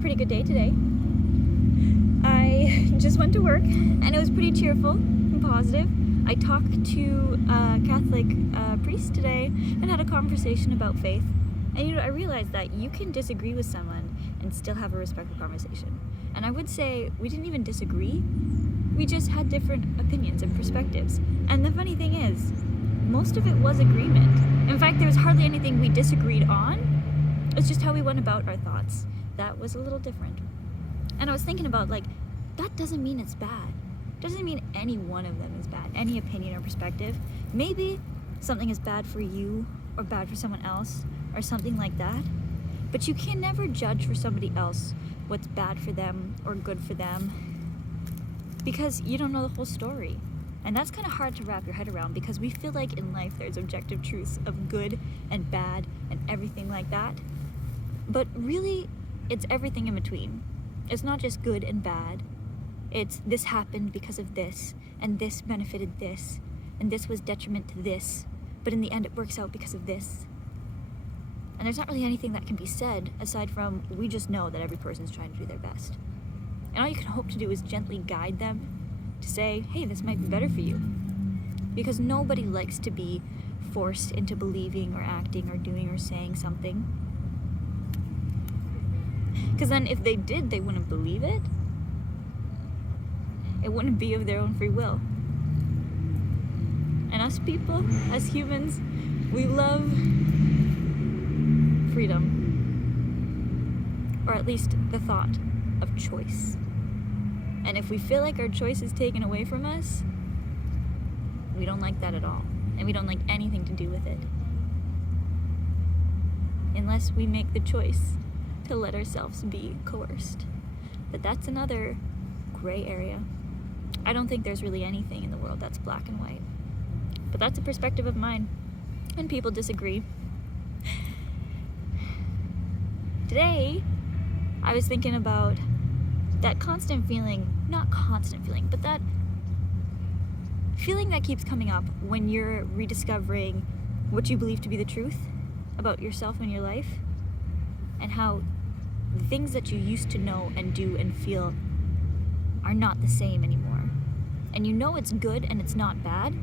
pretty good day today. I just went to work and it was pretty cheerful and positive. I talked to a Catholic priest today and had a conversation about faith. And I realized that you can disagree with someone and still have a respectful conversation. And I would say we didn't even disagree. We just had different opinions and perspectives. And the funny thing is, most of it was agreement. In fact, there was hardly anything we disagreed on. It's just how we went about our thoughts. That was a little different. And I was thinking about, that doesn't mean it's bad. Doesn't mean any one of them is bad, any opinion or perspective. Maybe something is bad for you or bad for someone else or something like that. But you can never judge for somebody else what's bad for them or good for them because you don't know the whole story. And that's kind of hard to wrap your head around because we feel like in life there's objective truths of good and bad and everything like that. But really, it's everything in between. It's not just good and bad. It's this happened because of this, and this benefited this, and this was detriment to this, but in the end it works out because of this. And there's not really anything that can be said aside from we just know that every person's trying to do their best. And all you can hope to do is gently guide them to say, hey, this might be better for you. Because nobody likes to be forced into believing or acting or doing or saying something. Because then if they did, they wouldn't believe it. It wouldn't be of their own free will. And us people, as humans, we love freedom. Or at least the thought of choice. And if we feel like our choice is taken away from us, we don't like that at all. And we don't like anything to do with it. Unless we make the choice to let ourselves be coerced. But that's another gray area. I don't think there's really anything in the world that's black and white. But that's a perspective of mine. And people disagree. Today, I was thinking about that constant feeling, not constant feeling, but that feeling that keeps coming up when you're rediscovering what you believe to be the truth about yourself and your life, and how the things that you used to know and do and feel are not the same anymore. And you know it's good and it's not bad,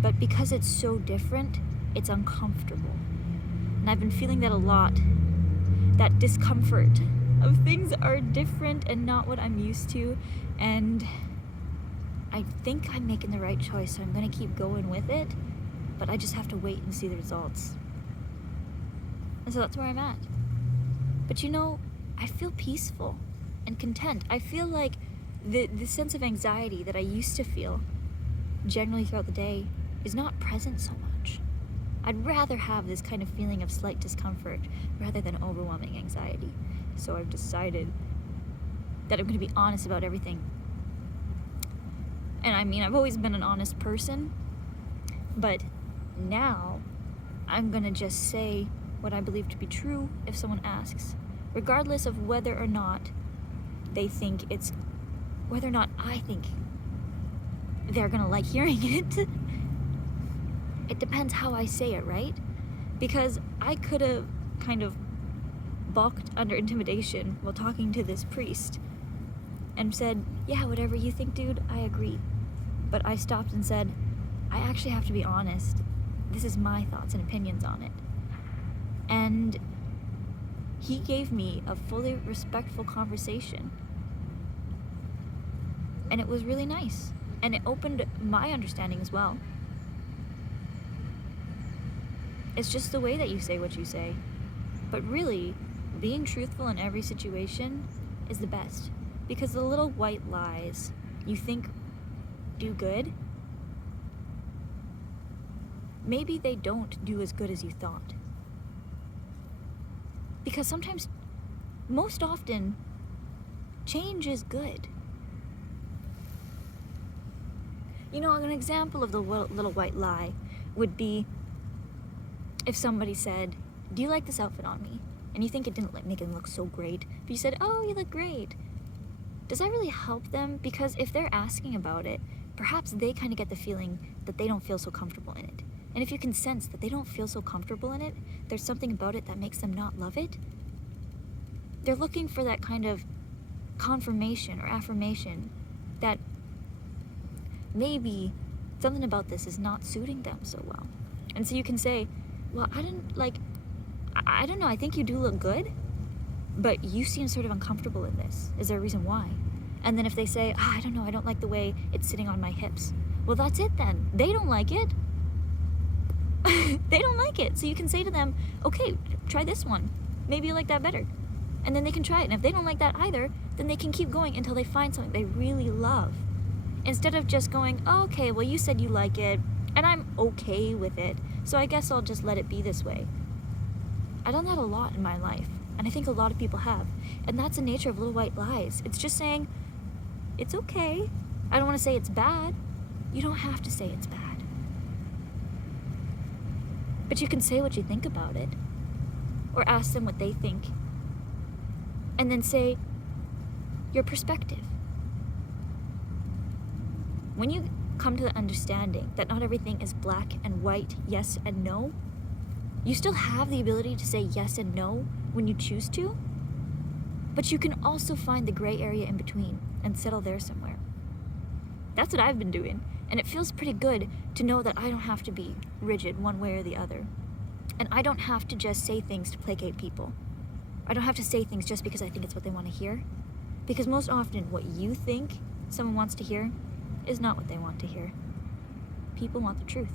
but because it's so different, it's uncomfortable. And I've been feeling that a lot, that discomfort of things are different and not what I'm used to, and I think I'm making the right choice, so I'm gonna keep going with it, but I just have to wait and see the results. And so that's where I'm at. But I feel peaceful and content. I feel like the sense of anxiety that I used to feel generally throughout the day is not present so much. I'd rather have this kind of feeling of slight discomfort rather than overwhelming anxiety. So I've decided that I'm going to be honest about everything. And I've always been an honest person, but now I'm going to just say what I believe to be true if someone asks, regardless of whether or not I think they're gonna like hearing it. It depends how I say it, right? Because I could have kind of balked under intimidation while talking to this priest and said, yeah, whatever you think, dude, I agree. But I stopped and said, I actually have to be honest. This is my thoughts and opinions on it. And he gave me a fully respectful conversation. And it was really nice. And it opened my understanding as well. It's just the way that you say what you say. But really, being truthful in every situation is the best. Because the little white lies you think do good, maybe they don't do as good as you thought. Because sometimes, most often, change is good. An example of the little white lie would be if somebody said, do you like this outfit on me? And you think it didn't make it look so great, but you said, oh, you look great. Does that really help them? Because if they're asking about it, perhaps they kind of get the feeling that they don't feel so comfortable in it. And if you can sense that they don't feel so comfortable in it, there's something about it that makes them not love it, They're looking for that kind of confirmation or affirmation that maybe something about this is not suiting them so well. And so you can say, well, I don't know, I think you do look good, but you seem sort of uncomfortable in this. Is there a reason why? And then if they say, I don't know, I don't like the way it's sitting on my hips. Well, that's it then. They don't like it. They don't like it. So you can say to them, okay, try this one. Maybe you like that better. And then they can try it. And if they don't like that either, then they can keep going until they find something they really love. Instead of just going, oh, okay, well, you said you like it, and I'm okay with it, so I guess I'll just let it be this way. I've done that a lot in my life, and I think a lot of people have. And that's the nature of little white lies. It's just saying, it's okay. I don't want to say it's bad. You don't have to say it's bad. But you can say what you think about it, or ask them what they think, and then say your perspective. When you come to the understanding that not everything is black and white, yes and no, you still have the ability to say yes and no when you choose to, but you can also find the gray area in between and settle there somewhere. That's what I've been doing, and it feels pretty good to know that I don't have to be rigid one way or the other. And I don't have to just say things to placate people. I don't have to say things just because I think it's what they want to hear. Because most often what you think someone wants to hear is not what they want to hear. People want the truth.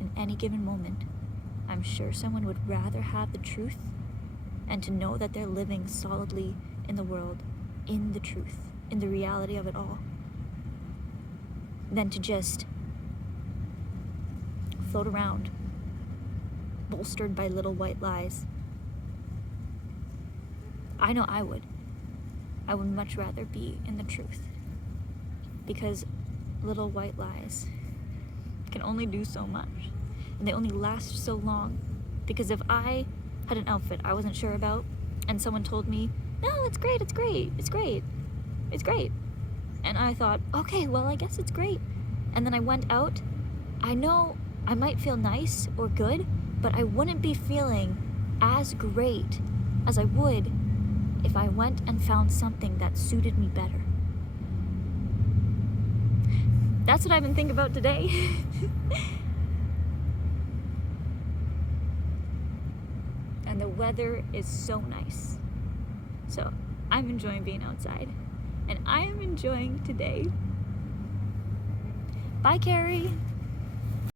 In any given moment, I'm sure someone would rather have the truth and to know that they're living solidly in the world, in the truth, in the reality of it all, than to just float around, bolstered by little white lies. I know I would. I would much rather be in the truth. Because little white lies can only do so much. And they only last so long. Because if I had an outfit I wasn't sure about, and someone told me, no, it's great, it's great, it's great, it's great. And I thought, okay, well, I guess it's great. And then I went out, I know I might feel nice or good, but I wouldn't be feeling as great as I would if I went and found something that suited me better. That's what I've been thinking about today. And the weather is so nice. So I'm enjoying being outside. And I am enjoying today. Bye, Carrie.